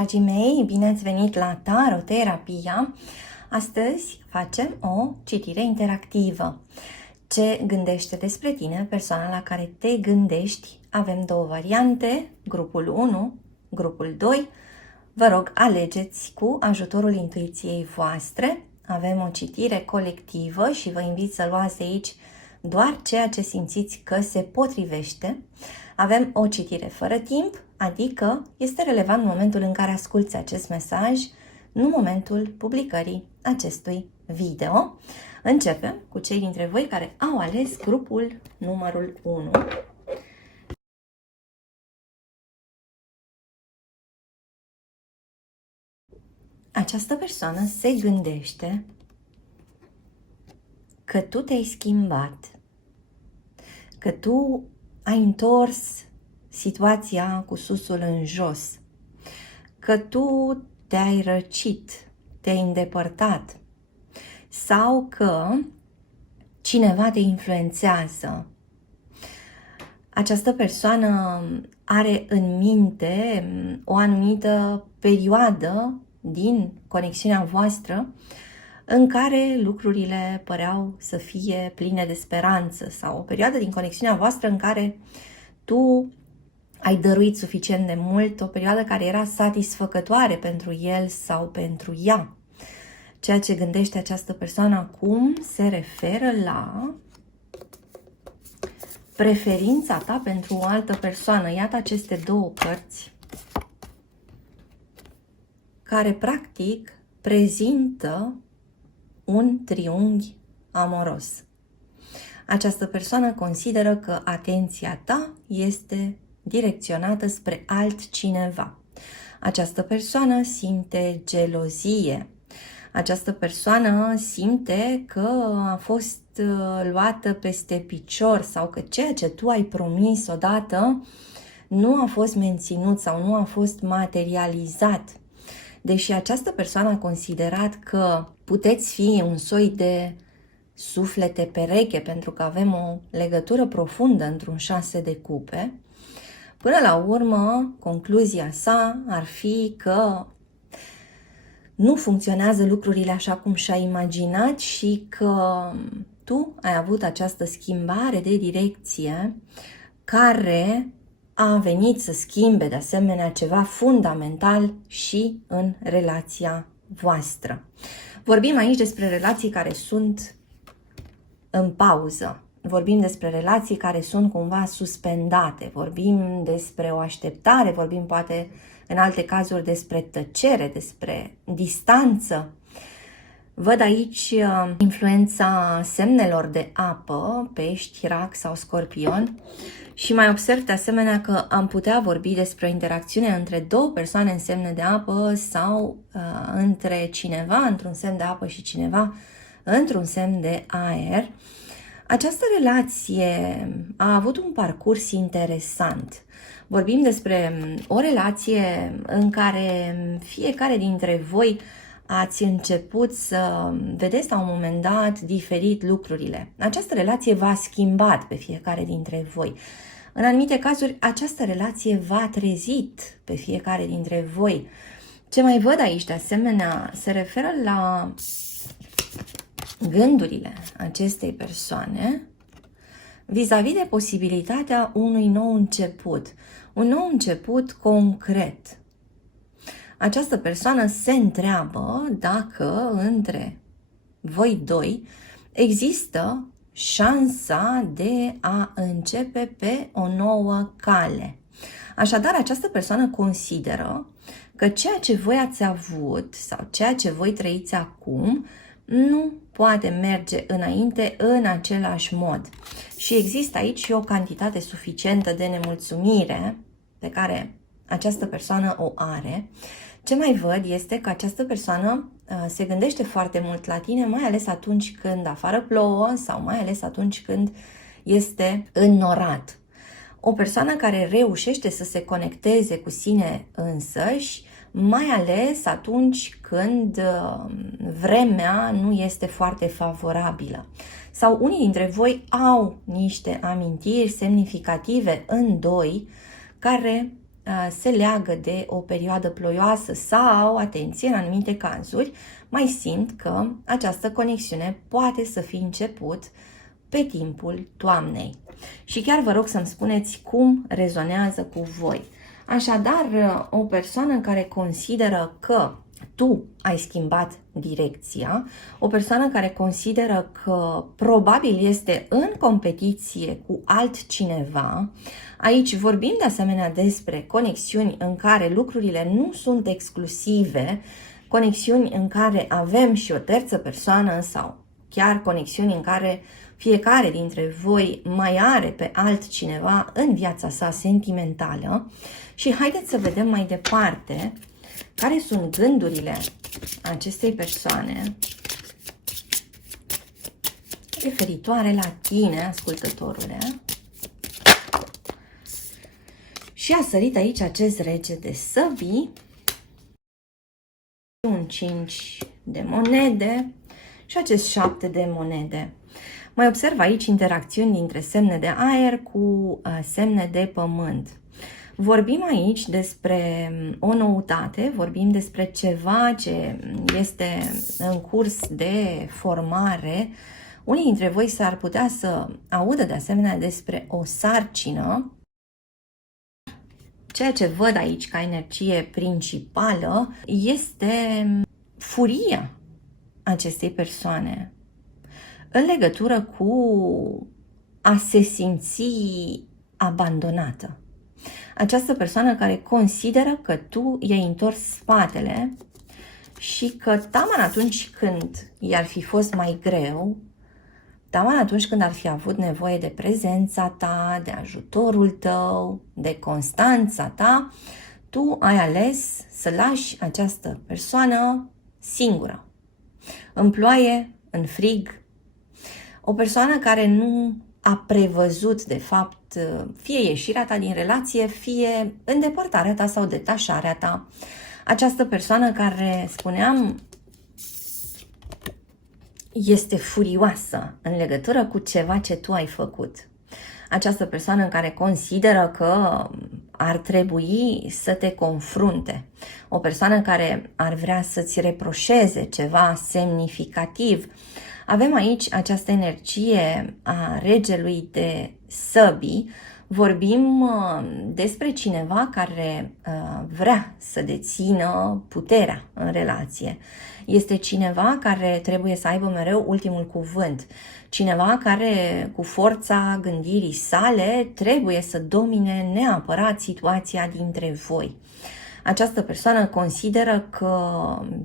dragii mei! Bine ați venit la Taroterapia! Astăzi facem o citire interactivă. Ce gândește despre tine persoana la care te gândești? Avem două variante, grupul 1, grupul 2. Vă rog, alegeți cu ajutorul intuiției voastre. Avem o citire colectivă și vă invit să luați aici doar ceea ce simțiți că se potrivește. Avem o citire fără timp, adică este relevant momentul în care asculți acest mesaj, nu momentul publicării acestui video. Începem cu cei dintre voi care au ales grupul numărul 1. Această persoană se gândește că tu te-ai schimbat, că tu ai întors situația cu susul în jos, că tu te-ai răcit, te-ai îndepărtat sau că cineva te influențează. Această persoană are în minte o anumită perioadă din conexiunea voastră în care lucrurile păreau să fie pline de speranță sau o perioadă din conexiunea voastră în care tu ai dăruit suficient de mult, o perioadă care era satisfăcătoare pentru el sau pentru ea. Ceea ce gândește această persoană acum se referă la preferința ta pentru o altă persoană. Iată aceste două cărți care practic prezintă un triunghi amoros. Această persoană consideră că atenția ta este direcționată spre altcineva. Această persoană simte gelozie. Această persoană simte că a fost luată peste picior sau că ceea ce tu ai promis odată nu a fost menținut sau nu a fost materializat. Deși această persoană a considerat că puteți fi un soi de suflete pereche pentru că avem o legătură profundă într-un 6 de cupe, până la urmă, concluzia sa ar fi că nu funcționează lucrurile așa cum și-a imaginat și că tu ai avut această schimbare de direcție care a venit să schimbe de asemenea ceva fundamental și în relația voastră. Vorbim aici despre relații care sunt în pauză. Vorbim despre relații care sunt cumva suspendate. Vorbim despre o așteptare, vorbim poate în alte cazuri despre tăcere, despre distanță. Văd aici influența semnelor de apă, pești, rac sau scorpion și mai observ de asemenea că am putea vorbi despre o interacțiune între două persoane în semne de apă sau între cineva într-un semn de apă și cineva într-un semn de aer. Această relație a avut un parcurs interesant. Vorbim despre o relație în care fiecare dintre voi ați început să vedeți la un moment dat diferit lucrurile. Această relație v-a schimbat pe fiecare dintre voi. În anumite cazuri, această relație v-a trezit pe fiecare dintre voi. Ce mai văd aici, de asemenea, se referă la gândurile acestei persoane vis-a-vis de posibilitatea unui nou început. Un nou început concret. Această persoană se întreabă dacă între voi doi există șansa de a începe pe o nouă cale. Așadar, această persoană consideră că ceea ce voi ați avut sau ceea ce voi trăiți acum nu poate merge înainte în același mod. Și există aici și o cantitate suficientă de nemulțumire pe care această persoană o are. Ce mai văd este că această persoană se gândește foarte mult la tine, mai ales atunci când afară plouă sau mai ales atunci când este înnorat. O persoană care reușește să se conecteze cu sine însăși, mai ales atunci când vremea nu este foarte favorabilă. Sau unii dintre voi au niște amintiri semnificative în doi care se leagă de o perioadă ploioasă sau, atenție, în anumite cazuri, mai simt că această conexiune poate să fi început pe timpul toamnei. Și chiar vă rog să-mi spuneți cum rezonează cu voi. Așadar, o persoană care consideră că tu ai schimbat direcția, o persoană care consideră că probabil este în competiție cu altcineva. Aici vorbim de asemenea despre conexiuni în care lucrurile nu sunt exclusive, conexiuni în care avem și o terță persoană sau chiar conexiuni în care fiecare dintre voi mai are pe altcineva în viața sa sentimentală. Și haideți să vedem mai departe care sunt gândurile acestei persoane referitoare la tine, ascultătorule. Și a sărit aici acest rege de săbii, un 5 de monede și acest 7 de monede. Mai observ aici interacțiuni dintre semne de aer cu semne de pământ. Vorbim aici despre o noutate, vorbim despre ceva ce este în curs de formare. Unii dintre voi s-ar putea să audă de asemenea despre o sarcină. Ceea ce văd aici ca energie principală este furia acestei persoane în legătură cu a se simți abandonată. Această persoană care consideră că tu i-ai întors spatele și că taman atunci când i-ar fi fost mai greu, taman atunci când ar fi avut nevoie de prezența ta, de ajutorul tău, de constanța ta, tu ai ales să lași această persoană singură, în ploaie, în frig. O persoană care nu a prevăzut, de fapt, fie ieșirea ta din relație, fie îndepărtarea ta sau detașarea ta. Această persoană care, spuneam, este furioasă în legătură cu ceva ce tu ai făcut. Această persoană care consideră că ar trebui să te confrunte. O persoană care ar vrea să-ți reproșeze ceva semnificativ. Avem aici această energie a regelui de săbii. Vorbim despre cineva care vrea să dețină puterea în relație. Este cineva care trebuie să aibă mereu ultimul cuvânt. Cineva care, cu forța gândirii sale, trebuie să domine neapărat situația dintre voi. Această persoană consideră că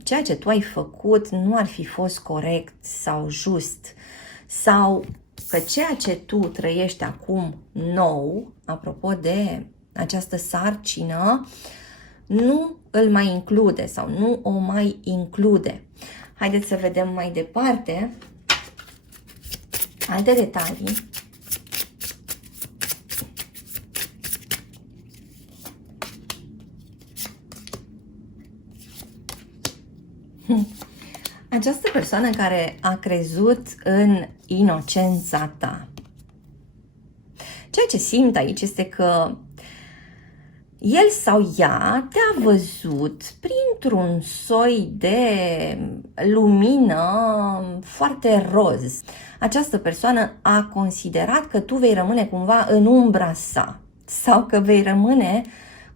ceea ce tu ai făcut nu ar fi fost corect sau just, sau că ceea ce tu trăiești acum nou, apropo de această sarcină, nu îl mai include sau nu o mai include. Haideți să vedem mai departe alte detalii. Această persoană care a crezut în inocența ta. Ceea ce simt aici este că el sau ea te-a văzut printr-un soi de lumină foarte roz. Această persoană a considerat că tu vei rămâne cumva în umbra sa sau că vei rămâne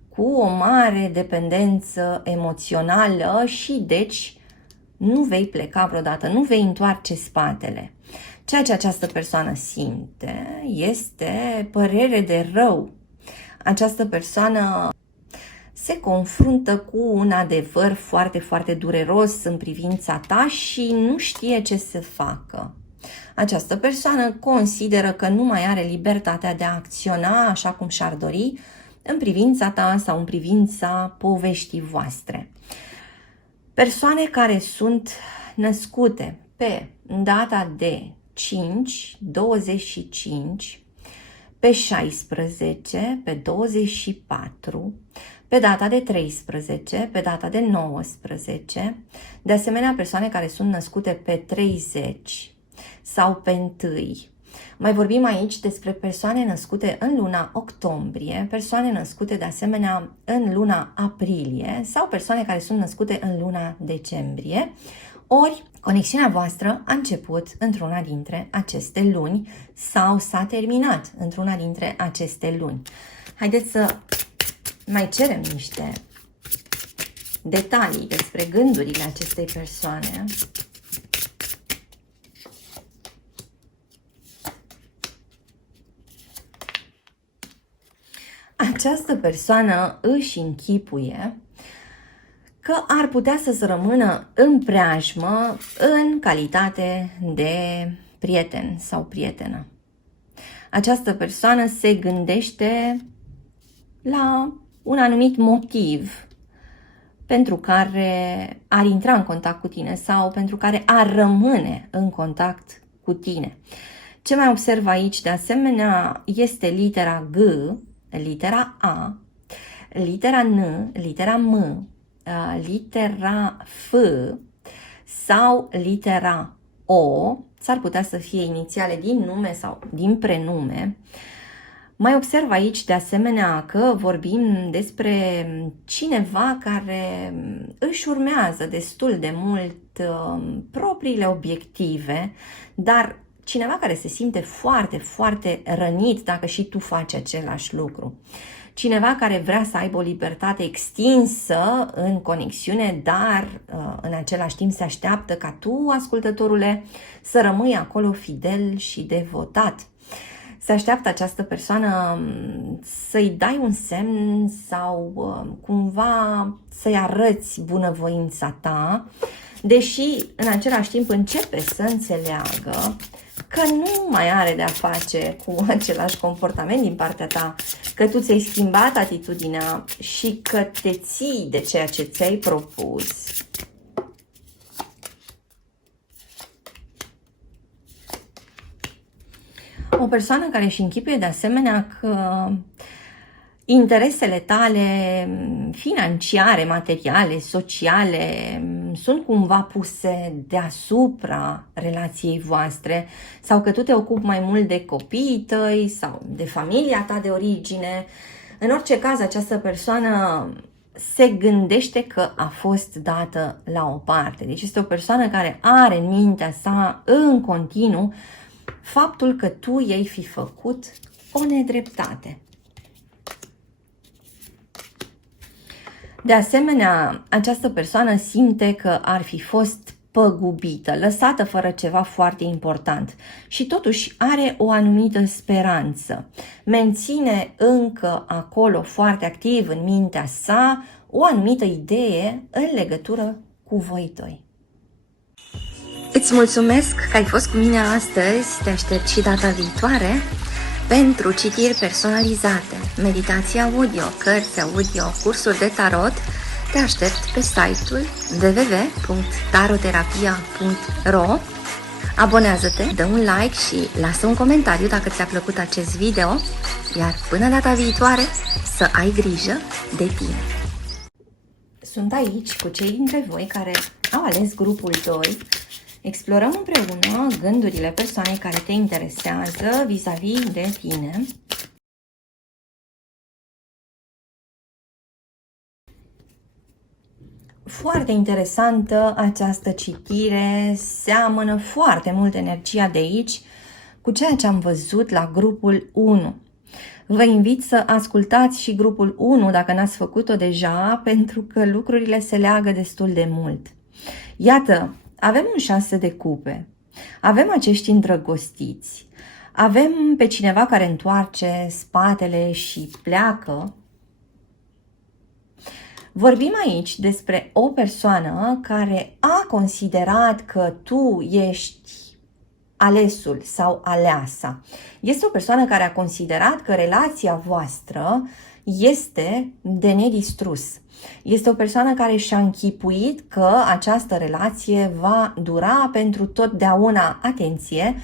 cu o mare dependență emoțională și deci nu vei pleca vreodată, nu vei întoarce spatele. Ceea ce această persoană simte este părere de rău. Această persoană se confruntă cu un adevăr foarte, foarte dureros în privința ta și nu știe ce să facă. Această persoană consideră că nu mai are libertatea de a acționa așa cum și-ar dori în privința ta sau în privința poveștii voastre. Persoane care sunt născute pe data de 5, 25, pe 16, pe 24, pe data de 13, pe data de 19, de asemenea persoane care sunt născute pe 30 sau pe 1. Mai vorbim aici despre persoane născute în luna octombrie, persoane născute de asemenea în luna aprilie sau persoane care sunt născute în luna decembrie. Ori, conexiunea voastră a început într-una dintre aceste luni sau s-a terminat într-una dintre aceste luni. Haideți să mai cerem niște detalii despre gândurile acestei persoane. Această persoană își închipuie că ar putea să rămână în preajmă în calitate de prieten sau prietenă. Această persoană se gândește la un anumit motiv pentru care ar intra în contact cu tine sau pentru care ar rămâne în contact cu tine. Ce mai observ aici de asemenea este litera G, litera A, litera N, litera M, litera F sau litera O, s-ar putea să fie inițiale din nume sau din prenume. Mai observ aici de asemenea că vorbim despre cineva care își urmează destul de mult propriile obiective, dar cineva care se simte foarte, foarte rănit dacă și tu faci același lucru. Cineva care vrea să aibă o libertate extinsă în conexiune, dar în același timp se așteaptă ca tu, ascultătorule, să rămâi acolo fidel și devotat. Se așteaptă această persoană să-i dai un semn sau cumva să-i arăți bunăvoința ta, deși în același timp începe să înțeleagă că nu mai are de-a face cu același comportament din partea ta, că tu ți-ai schimbat atitudinea și că te ții de ceea ce ți-ai propus. O persoană care își închipuie de asemenea că interesele tale financiare, materiale, sociale sunt cumva puse deasupra relației voastre sau că tu te ocupi mai mult de copiii tăi sau de familia ta de origine. În orice caz, această persoană se gândește că a fost dată la o parte. Deci este o persoană care are în mintea sa în continuu faptul că tu i-ai fi făcut o nedreptate. De asemenea, această persoană simte că ar fi fost păgubită, lăsată fără ceva foarte important și totuși are o anumită speranță. Menține încă acolo foarte activ în mintea sa o anumită idee în legătură cu voi doi. Îți mulțumesc că ai fost cu mine astăzi, te aștept și data viitoare pentru citiri personalizate, meditații audio, cărți audio, cursuri de tarot. Te aștept pe site-ul www.taroterapia.ro. Abonează-te, dă un like și lasă un comentariu dacă ți-a plăcut acest video, iar până data viitoare să ai grijă de tine. Sunt aici cu cei dintre voi care au ales grupul 2. Explorăm împreună gândurile persoanei care te interesează vis-a-vis de tine. Foarte interesantă această citire, seamănă foarte mult energia de aici cu ceea ce am văzut la grupul 1. Vă invit să ascultați și grupul 1 dacă n-ați făcut-o deja, pentru că lucrurile se leagă destul de mult. Iată, avem un 6 de cupe, avem acești îndrăgostiți, avem pe cineva care întoarce spatele și pleacă. Vorbim aici despre o persoană care a considerat că tu ești alesul sau aleasa. Este o persoană care a considerat că relația voastră este de nedistrus. Este o persoană care și-a închipuit că această relație va dura pentru totdeauna. Atenție!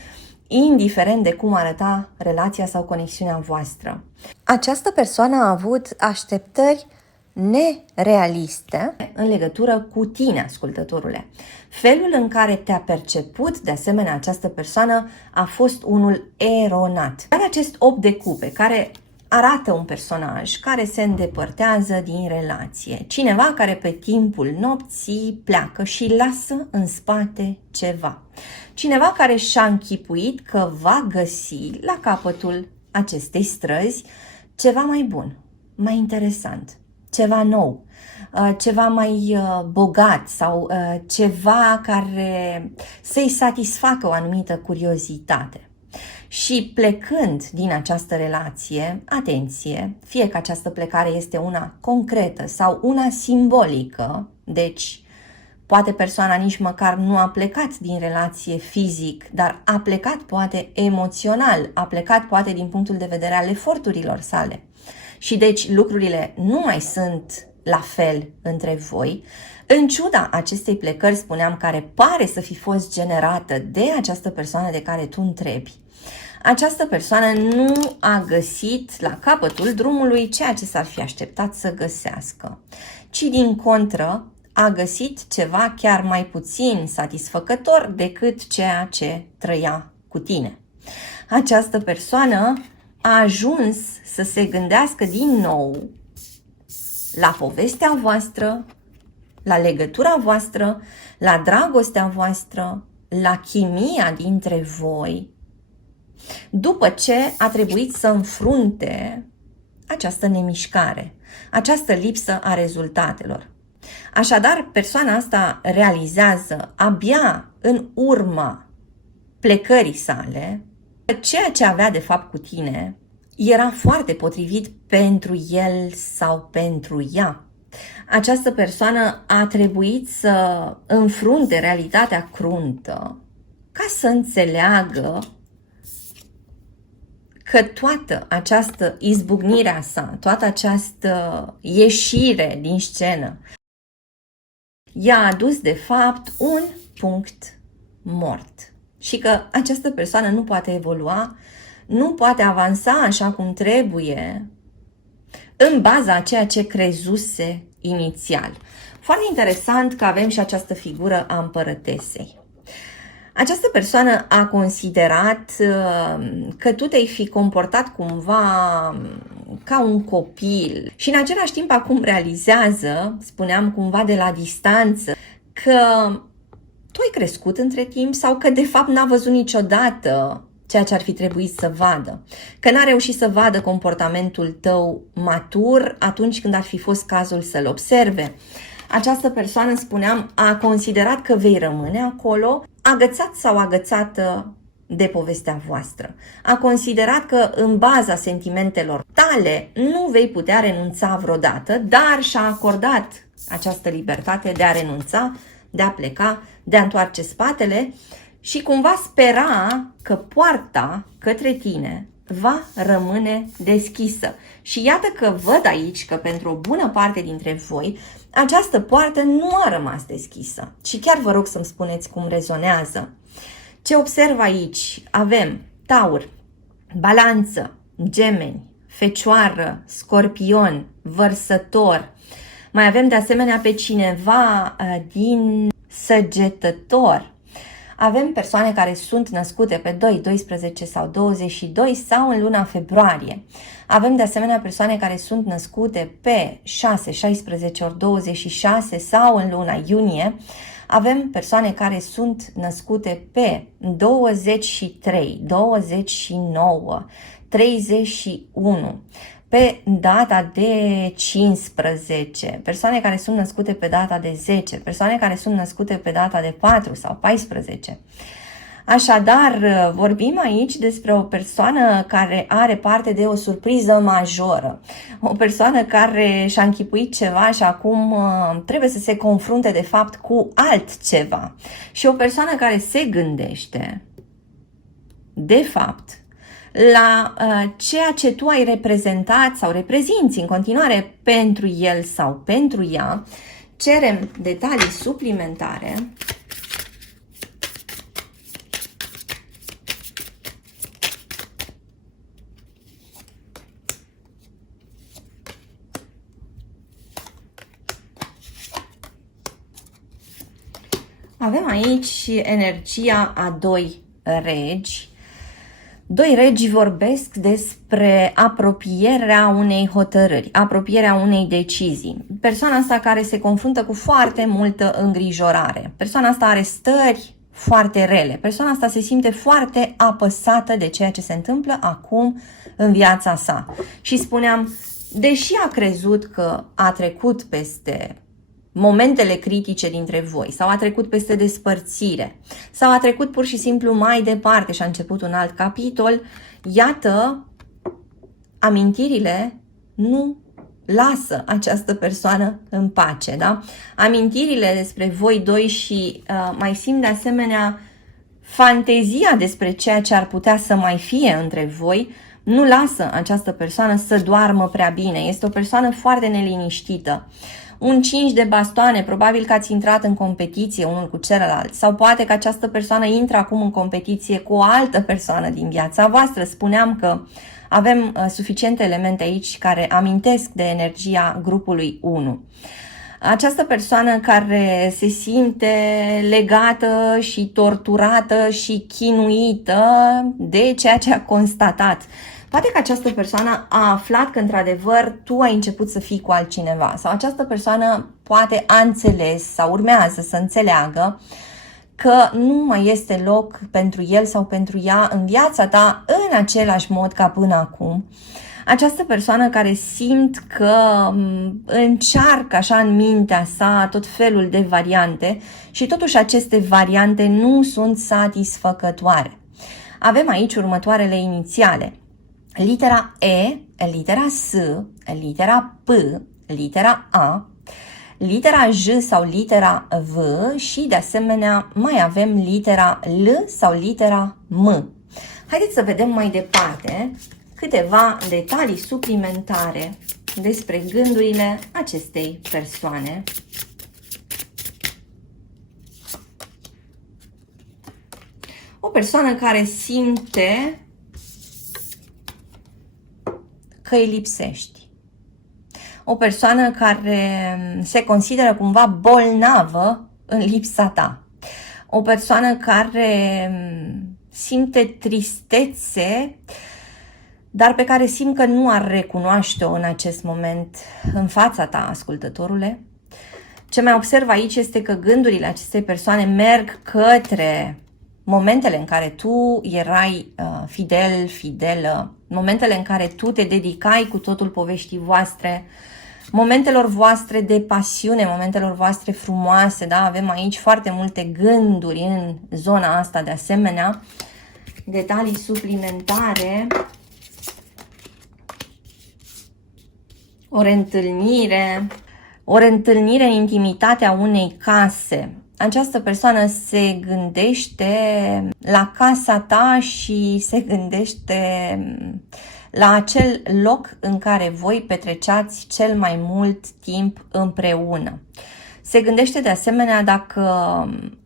Indiferent de cum arăta relația sau conexiunea voastră. Această persoană a avut așteptări nerealiste în legătură cu tine, ascultătorule. Felul în care te-a perceput, de asemenea, această persoană a fost unul eronat. Iar acest 8 de cupe, care arată un personaj care se îndepărtează din relație. Cineva care pe timpul nopții pleacă și lasă în spate ceva. Cineva care și-a închipuit că va găsi la capătul acestei străzi ceva mai bun, mai interesant, ceva nou, ceva mai bogat sau ceva care să-i satisfacă o anumită curiozitate. Și plecând din această relație, atenție, fie că această plecare este una concretă sau una simbolică, deci poate persoana nici măcar nu a plecat din relație fizic, dar a plecat poate emoțional, a plecat poate din punctul de vedere al eforturilor sale. Și deci lucrurile nu mai sunt la fel între voi, în ciuda acestei plecări, spuneam, care pare să fi fost generată de această persoană de care tu întrebi. Această persoană nu a găsit la capătul drumului ceea ce s-ar fi așteptat să găsească, ci din contră a găsit ceva chiar mai puțin satisfăcător decât ceea ce trăia cu tine. Această persoană a ajuns să se gândească din nou la povestea voastră, la legătura voastră, la dragostea voastră, la chimia dintre voi, după ce a trebuit să înfrunte această nemișcare, această lipsă a rezultatelor. Așadar, persoana asta realizează abia în urma plecării sale că ceea ce avea de fapt cu tine era foarte potrivit pentru el sau pentru ea. Această persoană a trebuit să înfrunte realitatea cruntă ca să înțeleagă că toată această izbucnire a sa, toată această ieșire din scenă i-a adus de fapt un punct mort și că această persoană nu poate evolua, nu poate avansa așa cum trebuie în baza a ceea ce crezuse inițial. Foarte interesant că avem și această figură a împărătesei. Această persoană a considerat că tu te-ai fi comportat cumva ca un copil și în același timp acum realizează, spuneam cumva de la distanță, că tu ai crescut între timp sau că de fapt n-a văzut niciodată ceea ce ar fi trebuit să vadă, că n-a reușit să vadă comportamentul tău matur atunci când ar fi fost cazul să-l observe. Această persoană, spuneam, a considerat că vei rămâne acolo, agățat sau agățată de povestea voastră. A considerat că în baza sentimentelor tale nu vei putea renunța vreodată, dar și-a acordat această libertate de a renunța, de a pleca, de a întoarce spatele și cumva spera că poarta către tine va rămâne deschisă. Și iată că văd aici că pentru o bună parte dintre voi această poartă nu a rămas deschisă. Și chiar vă rog să-mi spuneți cum rezonează. Ce observ aici? Avem Taur, Balanță, Gemeni, Fecioară, Scorpion, Vărsător. Mai avem de asemenea pe cineva din Săgetător. Avem persoane care sunt născute pe 2, 12 sau 22 sau în luna februarie. Avem de asemenea persoane care sunt născute pe 6, 16 ori 26 sau în luna iunie. Avem persoane care sunt născute pe 23, 29, 31, pe data de 15, persoane care sunt născute pe data de 10, persoane care sunt născute pe data de 4 sau 14. Așadar, vorbim aici despre o persoană care are parte de o surpriză majoră, o persoană care și-a închipuit ceva și acum trebuie să se confrunte de fapt cu altceva și o persoană care se gândește de fapt la ceea ce tu ai reprezentat sau reprezinți în continuare pentru el sau pentru ea. Cerem detalii suplimentare. Avem aici energia a doi regi. Doi regi vorbesc despre apropierea unei hotărâri, apropierea unei decizii. Persoana asta care se confruntă cu foarte multă îngrijorare. Persoana asta are stări foarte rele. Persoana asta se simte foarte apăsată de ceea ce se întâmplă acum în viața sa. Și spuneam, deși a crezut că a trecut peste momentele critice dintre voi sau a trecut peste despărțire sau a trecut pur și simplu mai departe și a început un alt capitol, iată, amintirile nu lasă această persoană în pace, da? Amintirile despre voi doi și mai simt de asemenea fantezia despre ceea ce ar putea să mai fie între voi nu lasă această persoană să doarmă prea bine. Este o persoană foarte neliniștită. Un 5 de bastoane, probabil că ați intrat în competiție unul cu celălalt sau poate că această persoană intră acum în competiție cu o altă persoană din viața voastră. Spuneam că avem suficiente elemente aici care amintesc de energia grupului 1. Această persoană care se simte legată și torturată și chinuită de ceea ce a constatat. Poate că această persoană a aflat că într-adevăr tu ai început să fii cu altcineva sau această persoană poate a înțeles sau urmează să înțeleagă că nu mai este loc pentru el sau pentru ea în viața ta în același mod ca până acum. Această persoană care simt că încearcă așa în mintea sa tot felul de variante și totuși aceste variante nu sunt satisfăcătoare. Avem aici următoarele inițiale. Litera E, litera S, litera P, litera A, litera J sau litera V și de asemenea mai avem litera L sau litera M. Haideți să vedem mai departe câteva detalii suplimentare despre gândurile acestei persoane. O persoană care simte că îi lipsești. O persoană care se consideră cumva bolnavă în lipsa ta. O persoană care simte tristețe, dar pe care simt că nu ar recunoaște-o în acest moment în fața ta, ascultătorule. Ce mai observ aici este că gândurile acestei persoane merg către momentele în care tu erai fidel, fidelă, momentele în care tu te dedicai cu totul poveștii voastre, momentelor voastre de pasiune, momentelor voastre frumoase, da? Avem aici foarte multe gânduri în zona asta de asemenea, detalii suplimentare, o reîntâlnire în intimitatea unei case. Această persoană se gândește la casa ta și se gândește la acel loc în care voi petreceați cel mai mult timp împreună. Se gândește de asemenea dacă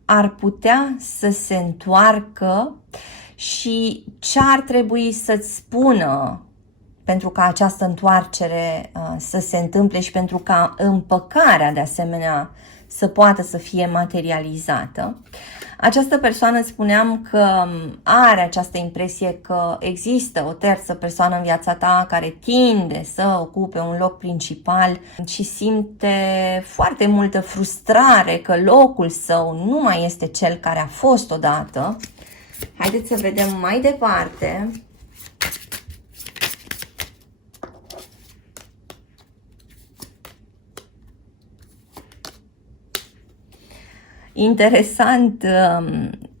ar putea să se întoarcă și ce ar trebui să-ți spună pentru ca această întoarcere să se întâmple și pentru ca împăcarea de asemenea să poată să fie materializată. Această persoană, spuneam că are această impresie că există o terță persoană în viața ta care tinde să ocupe un loc principal și simte foarte multă frustrare că locul său nu mai este cel care a fost odată. Haideți să vedem mai departe. Interesant,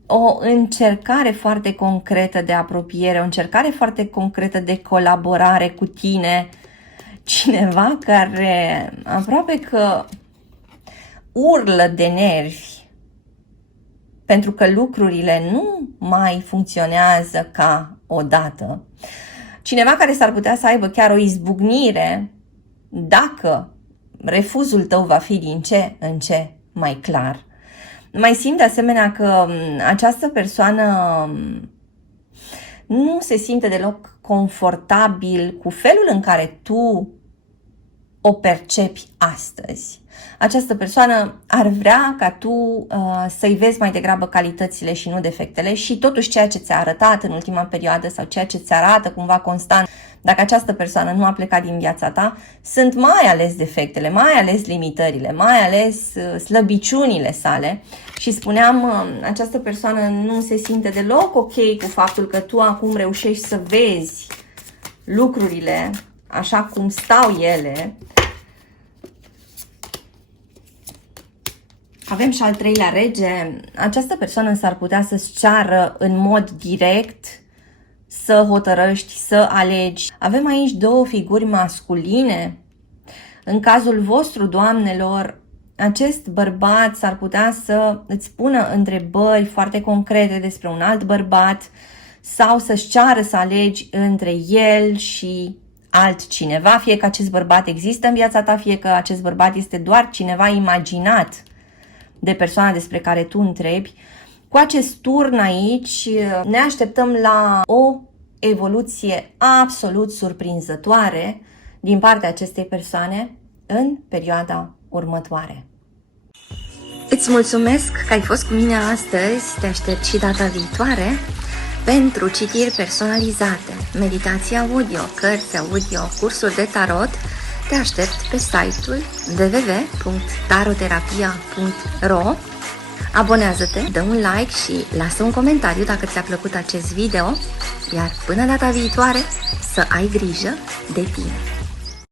o încercare foarte concretă de apropiere, o încercare foarte concretă de colaborare cu tine, cineva care aproape că urlă de nervi pentru că lucrurile nu mai funcționează ca odată, cineva care s-ar putea să aibă chiar o izbucnire dacă refuzul tău va fi din ce în ce mai clar. Mai simt de asemenea că această persoană nu se simte deloc confortabil cu felul în care tu o percepi astăzi. Această persoană ar vrea ca tu să-i vezi mai degrabă calitățile și nu defectele și totuși ceea ce ți-a arătat în ultima perioadă sau ceea ce ți arată cumva constant, dacă această persoană nu a plecat din viața ta, sunt mai ales defectele, mai ales limitările, mai ales slăbiciunile sale. Și spuneam, această persoană nu se simte deloc ok cu faptul că tu acum reușești să vezi lucrurile așa cum stau ele. Avem și al treilea rege. Această persoană s-ar putea să-ți ceară în mod direct să hotărăști, să alegi. Avem aici două figuri masculine. În cazul vostru, doamnelor, acest bărbat s-ar putea să îți pună întrebări foarte concrete despre un alt bărbat sau să-și ceară să alegi între el și altcineva, fie că acest bărbat există în viața ta, fie că acest bărbat este doar cineva imaginat de persoana despre care tu întrebi. Cu acest turn aici ne așteptăm la o evoluție absolut surprinzătoare din partea acestei persoane în perioada următoare. Îți mulțumesc că ai fost cu mine astăzi, te aștept și data viitoare pentru citiri personalizate, meditații audio, cărți audio, cursuri de tarot. Te aștept pe site-ul www.taroterapia.ro. Abonează-te, dă un like și lasă un comentariu dacă ți-a plăcut acest video, iar până data viitoare să ai grijă de tine.